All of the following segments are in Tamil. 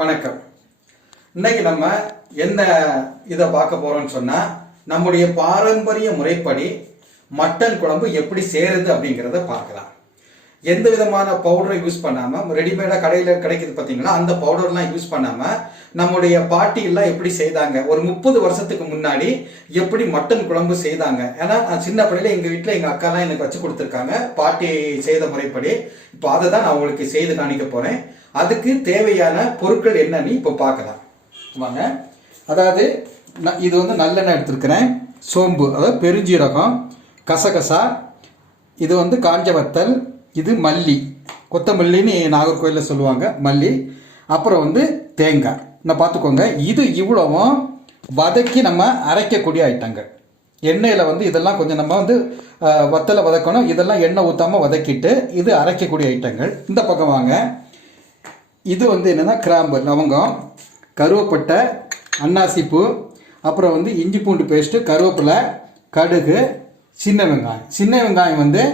வணக்கம். இன்னைக்கு நம்ம என்ன இதை பார்க்க போறோம்னு சொன்னா, நம்முடைய பாரம்பரிய முறைப்படி மட்டன் குழம்பு எப்படி செய்யறது அப்படிங்கிறத பார்க்கலாம். எந்த விதமான பவுடரை யூஸ் பண்ணாம, ரெடிமேடா கடையில கிடைக்குது பார்த்தீங்களா, அந்த பவுடர்லாம் யூஸ் பண்ணாம நம்முடைய பாட்டி எல்லாம் எப்படி செய்தாங்க, ஒரு 30 வருஷத்துக்கு முன்னாடி எப்படி மட்டன் குழம்பு செய்தாங்க. ஏன்னா நான் சின்ன பிள்ளையில எங்க வீட்டில் எங்க அக்காலாம் எனக்கு வச்சு கொடுத்துருக்காங்க பாட்டி செய்த முறைப்படி. இப்போ அதை தான் நான் உங்களுக்கு செய்து காணிக்க போறேன். அதுக்கு தேவையான பொருட்கள் என்னன்னு இப்போ பார்க்கலாம் வாங்க. அதாவது இது வந்து நல்லெண்ணெய் எடுத்துருக்கிறேன், சோம்பு அதாவது பெருஞ்சீரகம், கசகசா, இது வந்து காஞ்ச வத்தல், இது மல்லி, கொத்தமல்லின்னு நாகர்கோயிலில் சொல்லுவாங்க மல்லி, அப்புறம் வந்து தேங்காய். நான் பார்த்துக்கோங்க, இது இவ்வளவும் வதக்கி நம்ம அரைக்கக்கூடிய ஐட்டங்கள். எண்ணெயில் வந்து இதெல்லாம் கொஞ்சம் நம்ம வந்து வத்தலை வதக்கணும், இதெல்லாம் எண்ணெய் ஊற்றாமல் வதக்கிட்டு இது அரைக்கக்கூடிய ஐட்டங்கள். இந்த பக்கம் வாங்க. இது வந்து என்னென்னா கிராம்பு, லவங்கம், கருவேப்பட்டை, அன்னாசிப்பூ, அப்புறம் வந்து இஞ்சி பூண்டு பேஸ்ட்டு, கருவேப்பிலை, கடுகு, சின்ன வெங்காயம். சின்ன வெங்காயம் வந்து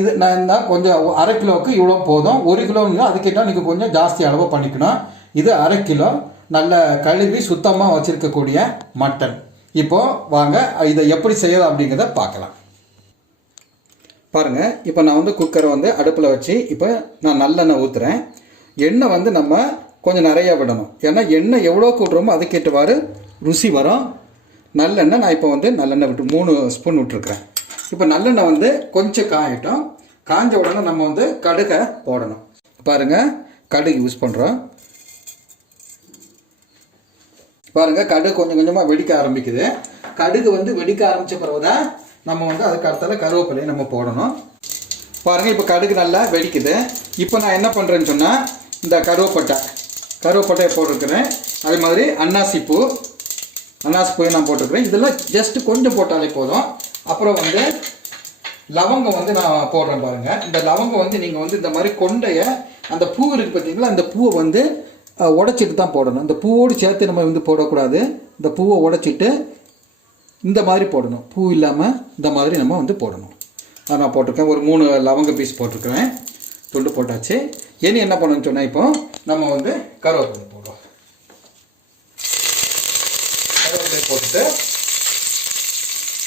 இது நான் தான் கொஞ்சம் அரை கிலோவுக்கு இவ்வளோ போதும். 1 கிலோன்னு அதுக்கிட்ட நீங்கள் கொஞ்சம் ஜாஸ்தி அளவு பண்ணிக்கணும். இது அரை கிலோ நல்ல கழுவி சுத்தமாக வச்சுருக்கக்கூடிய மட்டன். இப்போது வாங்க இதை எப்படி செய்யலாம் அப்படிங்கிறத பார்க்கலாம். பாருங்கள், இப்போ நான் வந்து குக்கரை வந்து அடுப்பில் வச்சு இப்போ நான் நல்லெண்ணெய் ஊற்றுறேன். எண்ணெய் வந்து நம்ம கொஞ்சம் நிறையா விடணும். ஏன்னா எண்ணெய் எவ்வளோ கூட்டுறோமோ அதுக்கேற்றவாறு ருசி வரும். நல்லெண்ணெய் நான் இப்போ வந்து நல்லெண்ணெய் விட்டு 3 ஸ்பூன் விட்டுருக்குறேன். இப்போ நல்லெண்ணெய் வந்து கொஞ்சம் காயட்டும். காஞ்ச உடனே நம்ம வந்து கடுகை போடணும். பாருங்கள், கடுகு யூஸ் பண்ணுறோம். பாருங்கள், கடுகு கொஞ்சம் கொஞ்சமாக வெடிக்க ஆரம்பிக்குது. கடுகு வந்து வெடிக்க ஆரம்பித்த பிறகு தான் நம்ம வந்து அதுக்கு அடுத்தால கருவேப்பிலையை நம்ம போடணும். பாருங்கள், இப்போ கடுகு நல்லா வெடிக்குது. இப்போ நான் என்ன பண்ணுறேன்னு சொன்னால், இந்த கருவேப்பட்டையை போட்டிருக்கிறேன். அதே மாதிரி அன்னாசிப்பூவை நான் போட்டிருக்கிறேன். இதெல்லாம் ஜஸ்ட் கொஞ்சம் போட்டாலே போதும். அப்புறம் வந்து லவங்கம் வந்து நான் போடுறேன். பாருங்கள், இந்த லவங்கம் வந்து நீங்கள் வந்து இந்த மாதிரி கொண்டைய அந்த பூ இருக்குது பார்த்தீங்களா, அந்த பூவை வந்து உடைச்சிட்டு தான் போடணும். இந்த பூவோடு சேர்த்து நம்ம வந்து போடக்கூடாது. இந்த பூவை உடைச்சிட்டு இந்த மாதிரி போடணும். பூ இல்லாமல் இந்த மாதிரி நம்ம வந்து போடணும். அதை நான் போட்டிருக்கேன். ஒரு 3 லவங்க பீஸ் போட்டிருக்கிறேன். துண்டு போட்டாச்சு. இனி என்ன பண்ணணும்னு சொன்னால், இப்போ நம்ம வந்து கருவேப்பிலை போடுவோம். கருவேப்பிலை போட்டுட்டு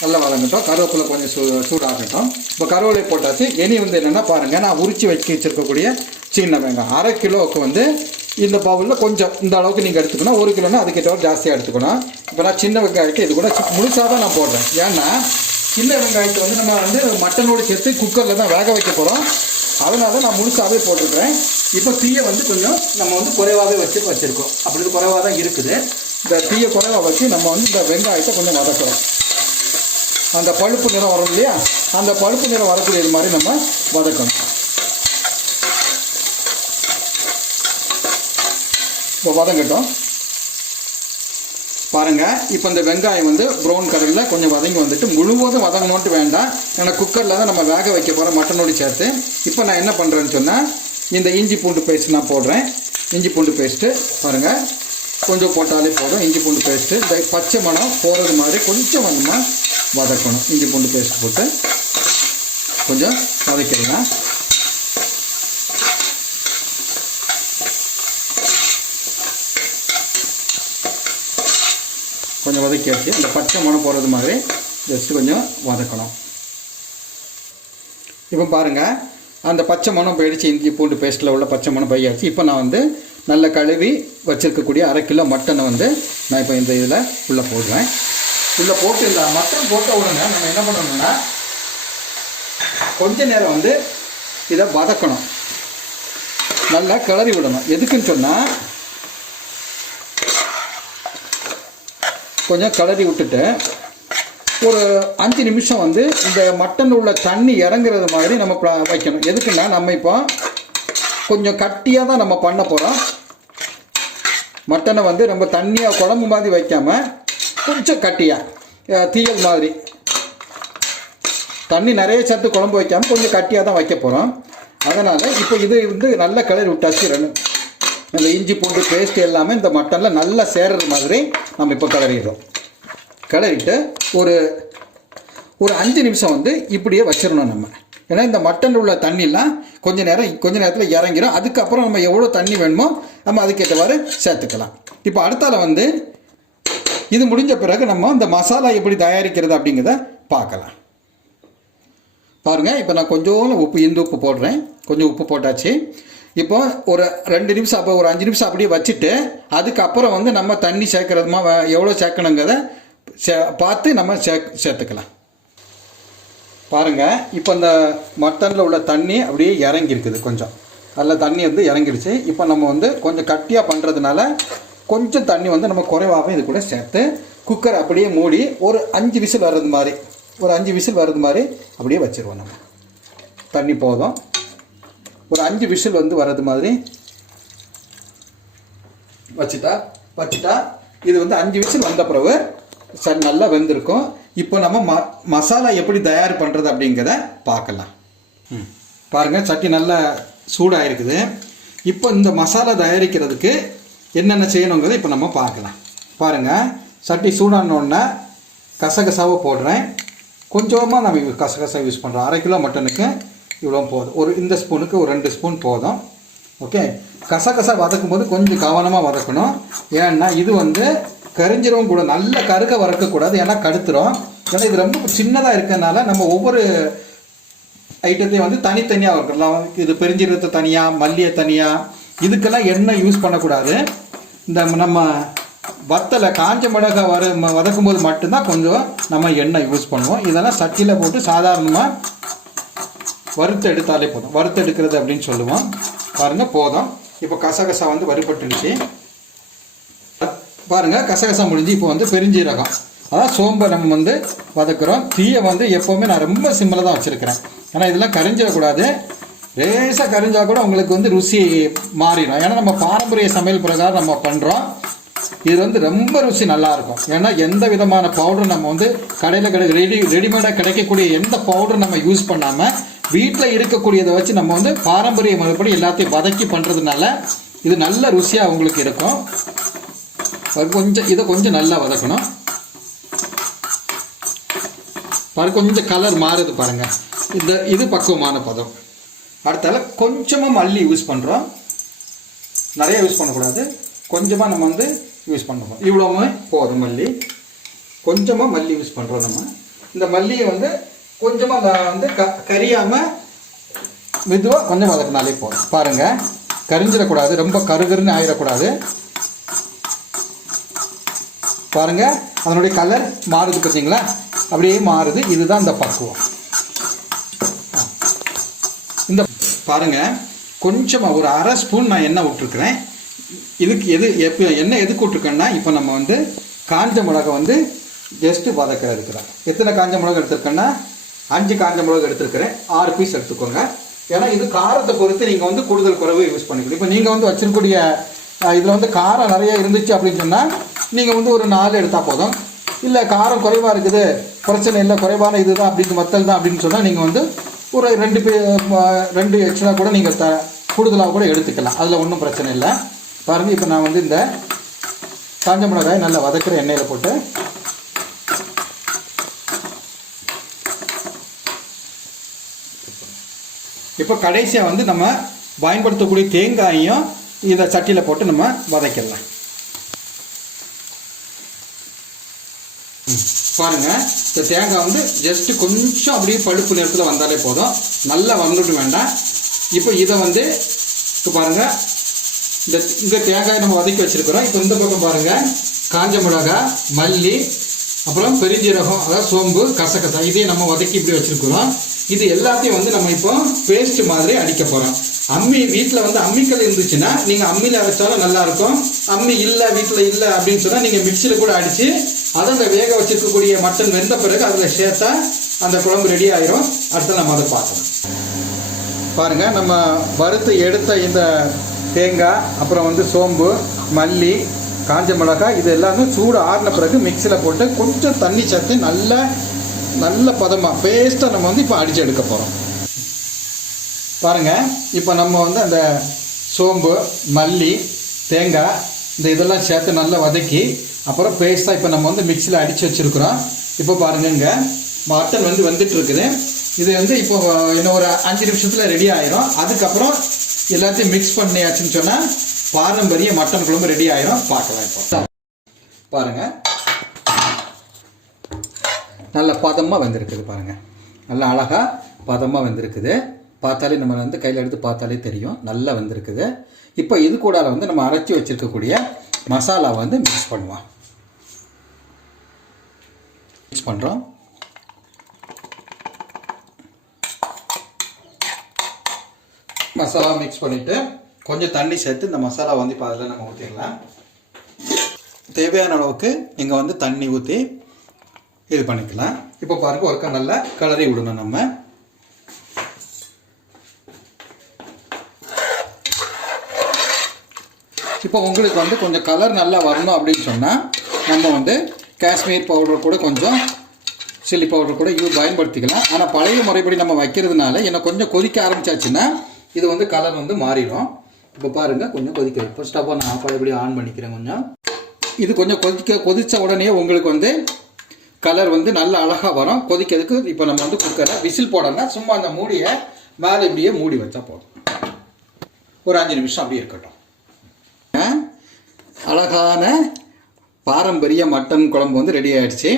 நல்லா வதங்கட்டும். கருவேப்பிலை கொஞ்சம் சூடாகட்டும். இப்போ கருவேப்பிலை போட்டாச்சு. இனி வந்து என்னென்னா பாருங்கள், நான் உரிச்சு வச்சிருக்கக்கூடிய சின்ன வெங்காயம் 1/2 கிலோவுக்கு வந்து இந்த பவுலில் கொஞ்சம் இந்த அளவுக்கு நீங்கள் எடுத்துக்கணும். 1 கிலோனா அதுக்கிட்ட ஜாஸ்தியாக எடுத்துக்கணும். இப்போ நான் சின்ன வெங்காயத்தை இது கூட முழுசாக தான் நான் போடுறேன். ஏன்னா சின்ன வெங்காயத்தை வந்து நம்ம வந்து மட்டனோடு சேர்த்து குக்கரில் தான் வேக வைக்க போகிறோம். அதனால நான் முழுசாகவே போட்டுருக்கிறேன். இப்போ தீயை வந்து கொஞ்சம் நம்ம வந்து குறைவாகவே வச்சுருக்கோம். அப்படி குறைவாக தான் இருக்குது. இந்த தீயை குறைவாக வச்சு நம்ம வந்து இந்த வெங்காயத்தை கொஞ்சம் வதக்குறோம். அந்த பழுப்பு நிறம் வரும் இல்லையா, அந்த பழுப்பு நிறம் வரக்கூடிய மாதிரி நம்ம வதக்கணும். இப்போ வதங்கட்டும். பாருங்கள், இப்போ இந்த வெங்காயம் வந்து ப்ரௌன் கலரில் கொஞ்சம் வதங்கி வந்துட்டு, முழுவதும் வதங்கணுன்ட்டு வேண்டாம். ஏன்னா குக்கரில் தான் நம்ம வேக வைக்க போகிறோம் மட்டனோடு சேர்த்து. இப்போ நான் என்ன பண்ணுறேன்னு சொன்னால், இந்த இஞ்சி பூண்டு பேஸ்ட் நான் போடுறேன். இஞ்சி பூண்டு பேஸ்ட்டு பாருங்கள், கொஞ்சம் போட்டாலே போதும். இஞ்சி பூண்டு பேஸ்ட்டு இந்த பச்சை மணம் போகிறது மாதிரி கொஞ்சம் நம்ம வதக்கணும். இஞ்சி பூண்டு பேஸ்ட் போட்டு கொஞ்சம் வதக்கிடுங்க. கொஞ்சம் வதக்கியாச்சு. அந்த பச்சை மணம் போடுறது மாதிரி ஜஸ்ட்டு கொஞ்சம் வதக்கணும். இப்போ பாருங்கள், அந்த பச்சை மணம் போயிடுச்சு. இஞ்சி பூண்டு பேஸ்ட்டில் உள்ள பச்சை மணம் போயாச்சு. இப்போ நான் வந்து நல்ல கழுவி வச்சுருக்கக்கூடிய 1/2 கிலோ மட்டனை வந்து நான் இப்போ இந்த இதில் உள்ளே போடுவேன். உள்ளே போட்டு இந்த மட்டன் போட்ட உடனே நம்ம என்ன பண்ணணும்னா, கொஞ்ச நேரம் வந்து இதை வதக்கணும். நல்லா கிளறி விடணும். எதுக்குன்னு சொன்னால், கொஞ்சம் கிளறி விட்டுட்டு ஒரு 5 நிமிஷம் வந்து இந்த மட்டன் உள்ள தண்ணி இறங்குறது மாதிரி நம்ம வைக்கணும். எதுக்குன்னா, நம்ம இப்போ கொஞ்சம் கட்டியாக தான் நம்ம பண்ண போகிறோம். மட்டனை வந்து நம்ம தண்ணியாக குழம்பு மாதிரி வைக்காமல் கொஞ்சம் கட்டியாக தீயல் மாதிரி, தண்ணி நிறைய சேர்த்து குழம்பு வைக்காமல் கொஞ்சம் கட்டியாக தான் வைக்க போகிறோம். அதனால் இப்போ இது வந்து நல்ல கிளறி விட்டாச்சு. இந்த இஞ்சி பூண்டு பேஸ்ட் எல்லாமே இந்த மட்டனில் நல்லா சேர்றது மாதிரி நம்ம இப்போ கிளறிடுறோம். கிளறிட்டு ஒரு 5 நிமிஷம் வந்து இப்படியே வச்சிடணும். நம்ம ஏன்னா இந்த மட்டனில் உள்ள தண்ணிலாம் கொஞ்ச நேரத்தில் இறங்கிடும். அதுக்கப்புறம் நம்ம எவ்வளோ தண்ணி வேணுமோ நம்ம அதுக்கேற்றவாறு சேர்த்துக்கலாம். இப்போ அடுத்தால வந்து இது முடிஞ்ச பிறகு நம்ம இந்த மசாலா எப்படி தயாரிக்கிறது அப்படிங்கிறத பார்க்கலாம். பாருங்கள், இப்போ நான் கொஞ்சோண்டு உப்பு போடுறேன். கொஞ்சம் உப்பு போட்டாச்சு. இப்போ ஒரு 2 நிமிஷம், அப்போ ஒரு 5 நிமிஷம் அப்படியே வச்சுட்டு அதுக்கப்புறம் வந்து நம்ம தண்ணி சேர்க்கறதுமா எவ்வளோ சேர்க்கணுங்கிறத பார்த்து நம்ம சேர்த்துக்கலாம். பாருங்கள், இப்போ இந்த மட்டனில் உள்ள தண்ணி அப்படியே இறங்கியிருக்குது. கொஞ்சம் அதில் தண்ணி வந்து இறங்கிடுச்சு. இப்போ நம்ம வந்து கொஞ்சம் கட்டியாக பண்ணுறதுனால கொஞ்சம் தண்ணி வந்து நம்ம குறைவாகவே இது கூட சேர்த்து குக்கர் அப்படியே மூடி ஒரு 5 விசில் வர்றது மாதிரி அப்படியே வச்சுருவோம். நம்ம தண்ணி போதும், ஒரு 5 விசில் வந்து வர்றது மாதிரி வச்சுட்டா இது வந்து 5 விசில் வந்த பிறகு சரி நல்லா வெந்திருக்கும். இப்போ நம்ம மசாலா எப்படி தயார் பண்ணுறது அப்படிங்கிறத பார்க்கலாம். பாருங்கள், சட்டி நல்லா சூடாக இருக்குது. இப்போ இந்த மசாலா தயாரிக்கிறதுக்கு என்னென்ன செய்யணுங்கிறத இப்போ நம்ம பார்க்கலாம். பாருங்கள், சட்டி சூடானோடனே கசகசாவை போடுறேன். கொஞ்சமாக நம்ம கசகசா யூஸ் பண்ணுறோம். 1/2 கிலோ மட்டனுக்கு இவ்வளோ போதும். இந்த ஸ்பூனுக்கு ஒரு 2 ஸ்பூன் போதும். ஓகே, கசகசா வதக்கும் போது கொஞ்சம் கவனமாக வதக்கணும். ஏன்னா இது வந்து கரிஞ்சிரவும் கூட, நல்ல கருக வறுக்கக்கூடாது, ஏன்னா கடுத்துரும். ஏன்னா இது ரொம்ப சின்னதாக இருக்கிறதுனால நம்ம ஒவ்வொரு ஐட்டத்தையும் வந்து தனித்தனியாக வறுக்கலாம். இது பெருஞ்சீரகத்தை தனியாக, மல்லியை தனியாக, இதுக்கெல்லாம் எண்ணெய் யூஸ் பண்ணக்கூடாது. இந்த நம்ம வத்தலை காஞ்ச மிளகாய் வதக்கும் போது மட்டும்தான் கொஞ்சம் நம்ம எண்ணெய் யூஸ் பண்ணுவோம். இதெல்லாம் சட்டியில் போட்டு சாதாரணமாக வறுத்து எடுத்தாலே போதும். வறுத்து எடுக்கிறது அப்படின்னு சொல்லுவோம். பாருங்கள், போதும். இப்போ கசகசா வந்து வறுபட்டுருச்சு. பாருங்கள், கசகசா முடிஞ்சு இப்போ வந்து பெருஞ்சீரகம், அதான் சோம்பை நம்ம வந்து வதக்குறோம். தீயை வந்து எப்போவுமே நான் ரொம்ப சிம்மில் தான் வச்சுருக்கிறேன். ஏன்னா இதெல்லாம் கரிஞ்சிடக்கூடாது. லேசாக கரிஞ்சா கூட உங்களுக்கு வந்து ருசி மாறிடும். ஏன்னா நம்ம பாரம்பரிய சமையல் பிரகாரம் நம்ம பண்ணுறோம். இது வந்து ரொம்ப ருசி நல்லாயிருக்கும். ஏன்னா எந்த விதமான பவுடர் நம்ம வந்து கடையில் ரெடிமேடாக கிடைக்கக்கூடிய எந்த பவுடர் நம்ம யூஸ் பண்ணாமல் வீட்டில் இருக்கக்கூடியதை வச்சு நம்ம வந்து பாரம்பரிய முறைப்படி எல்லாத்தையும் வதக்கி பண்ணுறதுனால இது நல்ல ருசியாக உங்களுக்கு இருக்கும். இதை கொஞ்சம் நல்லா வதக்கணும். கொஞ்சம் கலர் மாறுது பாருங்கள். இது பக்குவமான பதம். அடுத்தால கொஞ்சமாக மல்லி யூஸ் பண்ணுறோம். நிறைய யூஸ் பண்ணக்கூடாது, கொஞ்சமாக நம்ம வந்து யூஸ் பண்ணுறோம். இவ்வளோவுமே போதும். கொஞ்சமாக மல்லி யூஸ் பண்ணுறோம். நம்ம இந்த மல்லியை வந்து கொஞ்சமாக வந்து கரியாமல் மெதுவாக கொஞ்சம் வதக்கினாலே போதும். பாருங்கள், கரிஞ்சிடக்கூடாது, ரொம்ப கருகருன்னு ஆயிடக்கூடாது. பாருங்கள், அதனுடைய கலர் மாறுது பார்த்தீங்களா, அப்படியே மாறுது. இதுதான் இந்த பக்குவம். இந்த பாருங்கள், கொஞ்சமாக ஒரு 1/2 ஸ்பூன் நான் எண்ணெய் விட்டுருக்குறேன். இதுக்கு எண்ணெய் எதுக்கு விட்டுருக்கேன்னா, இப்போ நம்ம வந்து காஞ்ச மிளகா வந்து ஜஸ்ட்டு வதக்க இருக்கிறேன். எத்தனை காஞ்ச மிளகா எடுத்துருக்கேன்னா 5 காஞ்ச மிளகா எடுத்துருக்கிறேன். 6 பீஸ் எடுத்துக்கோங்க. ஏன்னா இது காரத்தை பொறுத்து நீங்கள் வந்து கூடுதல் குறைவு யூஸ் பண்ணிக்கணும். இப்போ நீங்கள் வந்து வச்சிருக்கக்கூடிய இதில் வந்து காரம் நிறைய இருந்துச்சு அப்படின்னு சொன்னால் நீங்கள் வந்து ஒரு 4 எடுத்தால் போதும். இல்லை காரம் குறைவாக இருக்குது, பிரச்சனை இல்லை, குறைவான இது தான் அப்படின்னு வத்தல் தான் அப்படின்னு சொன்னால் நீங்கள் வந்து ஒரு 2 எக்ஸ்ட்ரா கூட நீங்கள் கூடுதலாக கூட எடுத்துக்கலாம். அதில் ஒன்றும் பிரச்சனை இல்லை. பாருங்கள், இப்போ நான் வந்து இந்த காஞ்ச மிளகாய் நல்லா வதக்கிற எண்ணெயில் போட்டு இப்போ கடைசியாக வந்து நம்ம பயன்படுத்தக்கூடிய தேங்காயையும் இதை சட்டியில் போட்டு நம்ம வதக்கிடலாம். பாருங்கள், இந்த தேங்காய் வந்து ஜஸ்ட்டு கொஞ்சம் அப்படியே பழுப்பு நேரத்தில் வந்தாலே போதும், நல்லா வந்துட்டு வேண்டாம். இப்போ இதை வந்து இப்போ பாருங்கள், இங்கே தேங்காய் நம்ம வதக்கி வச்சுருக்கிறோம். இப்போ இந்த பக்கம் பாருங்கள், காஞ்ச மிளகாய், மல்லி, அப்புறம் பெருஞ்சீரகம், அதாவது சோம்பு, கசகசா, இதே நம்ம வதக்கி இப்படி வச்சுருக்கிறோம். இது எல்லாத்தையும் வந்து நம்ம இப்போ பேஸ்ட் மாதிரி அடிக்க போகிறோம். வீட்டில் வந்து அம்மிக்கல் இருந்துச்சுன்னா நீங்கள் அம்மியில் அரைச்சாலும் நல்லாயிருக்கும். அம்மி இல்லை, வீட்டில் இல்லை அப்படின்னு சொன்னால் நீங்கள் மிக்சியில் கூட அடித்து அதை அந்த வேக வச்சுருக்கக்கூடிய மட்டன் வெந்த பிறகு அதில் சேர்த்தா அந்த குழம்பு ரெடி ஆயிரும். அடுத்து நம்ம அதை பார்க்கலாம். பாருங்கள், நம்ம வறுத்து எடுத்த இந்த தேங்காய், அப்புறம் வந்து சோம்பு, மல்லி, காஞ்ச மிளகாய், இது எல்லாமே சூடு ஆறின பிறகு மிக்சியில் போட்டு கொஞ்சம் தண்ணி சேர்த்து நல்ல பதமாக பேஸ்ட்டாக நம்ம வந்து இப்போ அடித்து எடுக்க போகிறோம். பாருங்கள், இப்போ நம்ம வந்து அந்த சோம்பு, மல்லி, தேங்காய் இதெல்லாம் சேர்த்து நல்லா வதக்கி அப்புறம் பேஸ்ட்டாக இப்போ நம்ம வந்து மிக்சியில் அடித்து வச்சுருக்குறோம். இப்போ பாருங்கங்க, மட்டன் வந்து வந்துட்டு இருக்குது. இது வந்து இப்போ இன்னும் ஒரு 5 நிமிஷத்தில் ரெடி ஆயிரும். அதுக்கப்புறம் எல்லாத்தையும் மிக்ஸ் பண்ணியாச்சுன்னு சொன்னால் பாரம்பரிய மட்டன் குழம்பு ரெடி ஆயிரும். பார்க்கலாம். இப்போ பாருங்கள், நல்ல பதமாக வெந்திருக்குது. பாருங்கள், நல்லா அழகாக பதமாக வெந்திருக்குது. பார்த்தாலே நம்ம வந்து கையில் எடுத்து பார்த்தாலே தெரியும் நல்லா வெந்திருக்குது. இப்போ இது கூட வந்து நம்ம அரைச்சி வச்சுருக்கக்கூடிய மசாலா வந்து மிக்ஸ் பண்ணுவோம். மிக்ஸ் பண்ணுறோம். மசாலா மிக்ஸ் பண்ணிவிட்டு கொஞ்சம் தண்ணி சேர்த்து இந்த மசாலா வந்து இப்போ அதில் நம்ம ஊற்றிடலாம். தேவையான அளவுக்கு நீங்கள் வந்து தண்ணி ஊற்றி இது பண்ணிக்கலாம். இப்போ பாருங்க, ஒருக்கா நல்லா கிளறி விடணும். நம்ம இப்போ உங்களுக்கு வந்து கொஞ்சம் கலர் நல்லா வரணும் அப்படின்னு சொன்னால் நம்ம வந்து காஷ்மீர் பவுடர் கூட கொஞ்சம் சில்லி பவுடர் கூட இது பயன்படுத்திக்கலாம். ஆனால் பழைய முறைப்படி நம்ம வைக்கிறதுனால என்ன கொஞ்சம் கொதிக்க ஆரம்பிச்சாச்சுன்னா இது வந்து கலர் வந்து மாறிடும். இப்போ பாருங்கள், கொஞ்சம் கொதிக்க இப்போ ஸ்டவ்வை நான் பழையபடி ஆன் பண்ணிக்கிறேன். கொஞ்சம் இது கொஞ்சம் கொதித்த உடனே உங்களுக்கு வந்து கலர் வந்து நல்ல அழகாக வரும். கொதிக்கிறதுக்கு இப்போ நம்ம வந்து குக்கரை விசில் போடணும்னா சும்மா அந்த மூடியை மேலே இப்படியே மூடி வச்சா போதும். ஒரு 5 நிமிஷம் அப்படியே இருக்கட்டும். அழகான பாரம்பரிய மட்டன் குழம்பு வந்து ரெடி ஆகிடுச்சு.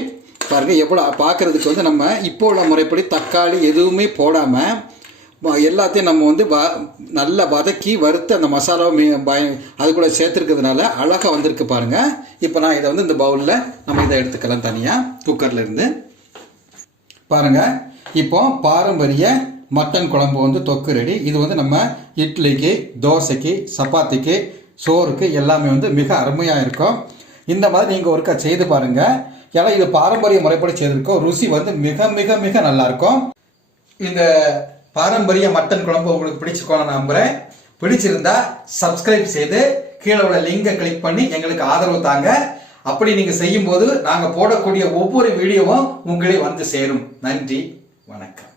பாருங்கள், எவ்வளோ பார்க்குறதுக்கு வந்து நம்ம இப்போ உள்ள முறைப்படி தக்காளி எதுவுமே போடாமல் எல்லாத்தையும் நம்ம வந்து நல்லா வதக்கி வறுத்து அந்த மசாலாவை அது கூட சேர்த்துருக்கிறதுனால அழகாக வந்திருக்கு. பாருங்கள், இப்போ நான் இதை வந்து இந்த பவுலில் நம்ம இதை எடுத்துக்கலாம் தனியாக குக்கரில் இருந்து. பாருங்கள், இப்போ பாரம்பரிய மட்டன் குழம்பு வந்து தொக்கு ரெடி. இது வந்து நம்ம இட்லிக்கு, தோசைக்கு, சப்பாத்திக்கு, சோறுக்கு எல்லாமே வந்து மிக அருமையாக இருக்கும். இந்த மாதிரி நீங்கள் ஒருக்கா செய்து பாருங்கள். ஏன்னா இது பாரம்பரிய முறைப்படி செய்திருக்கோம். ருசி வந்து மிக மிக மிக நல்லாயிருக்கும். இந்த பாரம்பரிய மட்டன் குழம்பு உங்களுக்கு பிடிச்சிருக்கோம் நான் நம்புறேன். பிடிச்சிருந்தா சப்ஸ்கிரைப் செய்து கீழே உள்ள லிங்கை கிளிக் பண்ணி எங்களுக்கு ஆதரவு தாங்க. அப்படி நீங்க செய்யும் போது நாங்க போடக்கூடிய ஒவ்வொரு வீடியோவும் உங்களே வந்து சேரும். நன்றி, வணக்கம்.